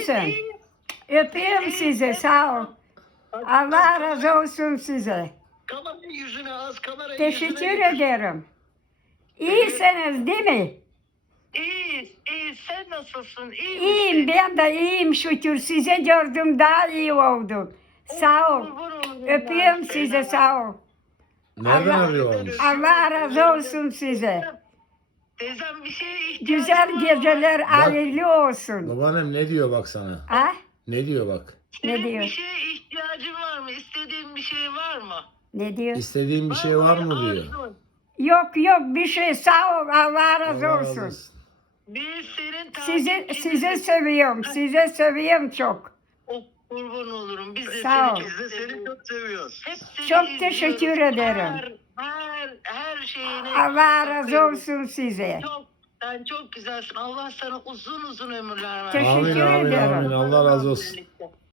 misin? Öpüyorum sizi, sağ ol. Allah razı olsun size. Kamerayı yüzüne az, kamerayı Teşekkür yüzüne getir. ederim. İyisiniz değil mi? İyi, iyi. Sen nasılsın? İyi İyiyim, misin? ben de iyiyim şükür. Size gördüm, daha iyi oldum. Sağ ol. Kurban olurum Öpüyorum ben sizi, sana. sağ ol. Nereden Allah- arıyormuş? Allah razı olsun size. Teyzem bir şeye ihtiyacım Güzel var mı? geceler hayırlı olsun. Babaannem ne diyor bak sana? Ha? Ne diyor bak? Ne Senin diyor? bir şeye ihtiyacın var mı? İstediğin bir şey var mı? Ne diyor? İstediğin bir şey var mı diyor. Arzun. Yok yok bir şey, sağ ol. Allah razı Allah razı olsun. olsun. Biz senin Sizi seviyorum. Size seviyorum çok. Oh, kurban olurum. Biz de Sağ ol. seni Biz de seni çok seviyoruz. Hep seni Çok izliyoruz. teşekkür ederim. Her şeyine Allah razı bakıyoruz. olsun size. Sen çok güzelsin. Allah sana uzun uzun ömürler versin. Teşekkür Amin amin ederim. amin. Allah razı olsun.